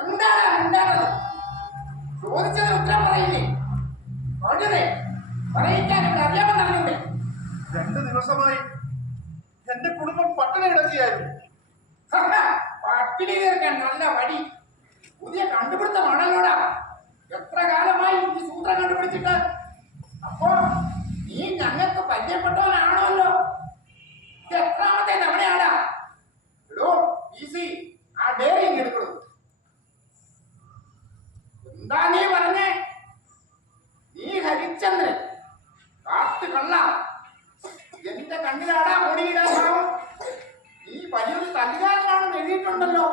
എന്താണ് ചോദിച്ചത് ഉത്തരം പറയില്ലേ? പറയിക്കാൻ അറിയാമെന്ന് അറിഞ്ഞൂടെ? 2 ദിവസമായി എന്റെ കുടുംബം പട്ടിണി കിടക്കുകയായിരുന്നു. പട്ടിണി തീർക്കാൻ നല്ല വഴി പുതിയ കണ്ടുപിടുത്തമാണല്ലോടാ. എത്ര കാലമായി ഈ സൂത്രം കണ്ടുപിടിച്ചിട്ട്? അപ്പോ നീ ഞങ്ങൾക്ക് പരിചയപ്പെട്ടവനാണല്ലോ. എത്രാമത്തെ തവണയാടാ? ആ ഡയറി എടുക്കണു. എന്താ നീ പറഞ്ഞേ? നീ ഹരിചന്ദ്രൻ കാത്തു കള്ള എന്റെ കണ്ണിലാടാ പൊടിയിടാൻ ഭാവം. നീ വലിയൊരു തല്ലുകാരനാണെന്ന് എഴുതിയിട്ടുണ്ടല്ലോ.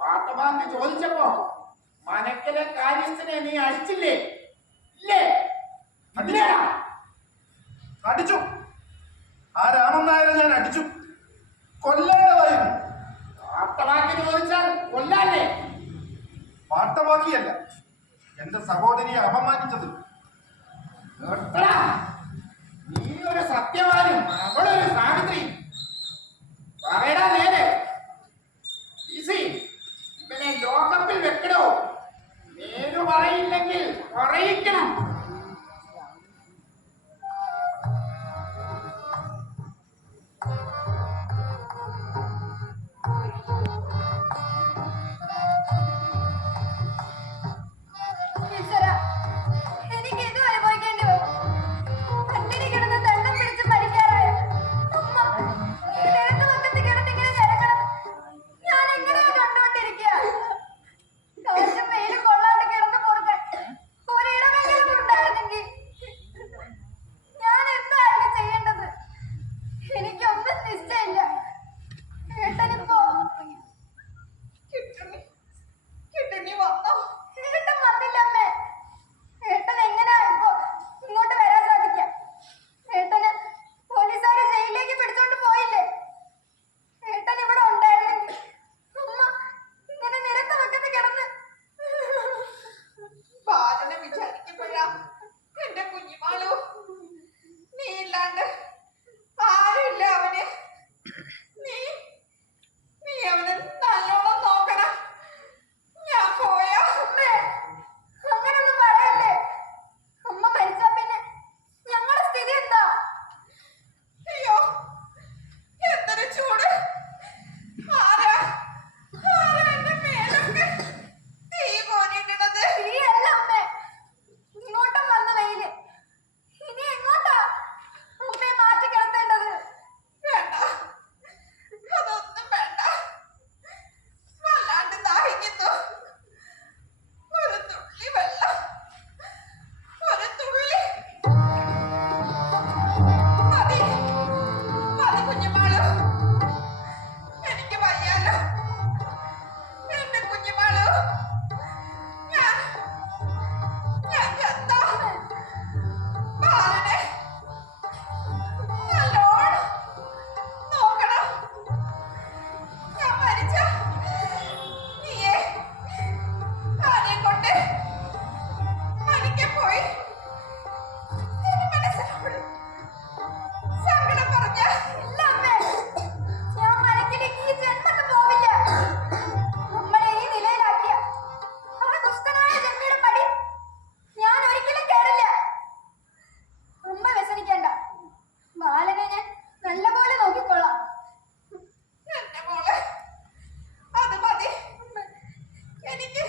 പാട്ടബാങ്ക് ചോദിച്ചപ്പോ മനക്കിലെ കാര്യസ്ഥനെ നീ അടിച്ചില്ലേ? ഇല്ലേ? അതിലേടാ അടിച്ചു. ആ രാമൻ നായരെ ഞാൻ അടിച്ചു. കൊല്ലേണ്ടതായിരുന്നു. പാട്ടബാക്കി ചോദിച്ചാൽ കൊല്ലാല്ലേ? പാട്ടബാക്കിയല്ല, എന്റെ സഹോദരിയെ അപമാനിച്ചത്. നീ ഒരു സത്യവാനും അവളൊരു സാവിത്രി. പറയടാ നേരെ. ഇവനെ ലോകപ്പിൽ വെക്കണോ? നേര് പറയില്ലെങ്കിൽ പറയിക്കണം. എനിക്ക്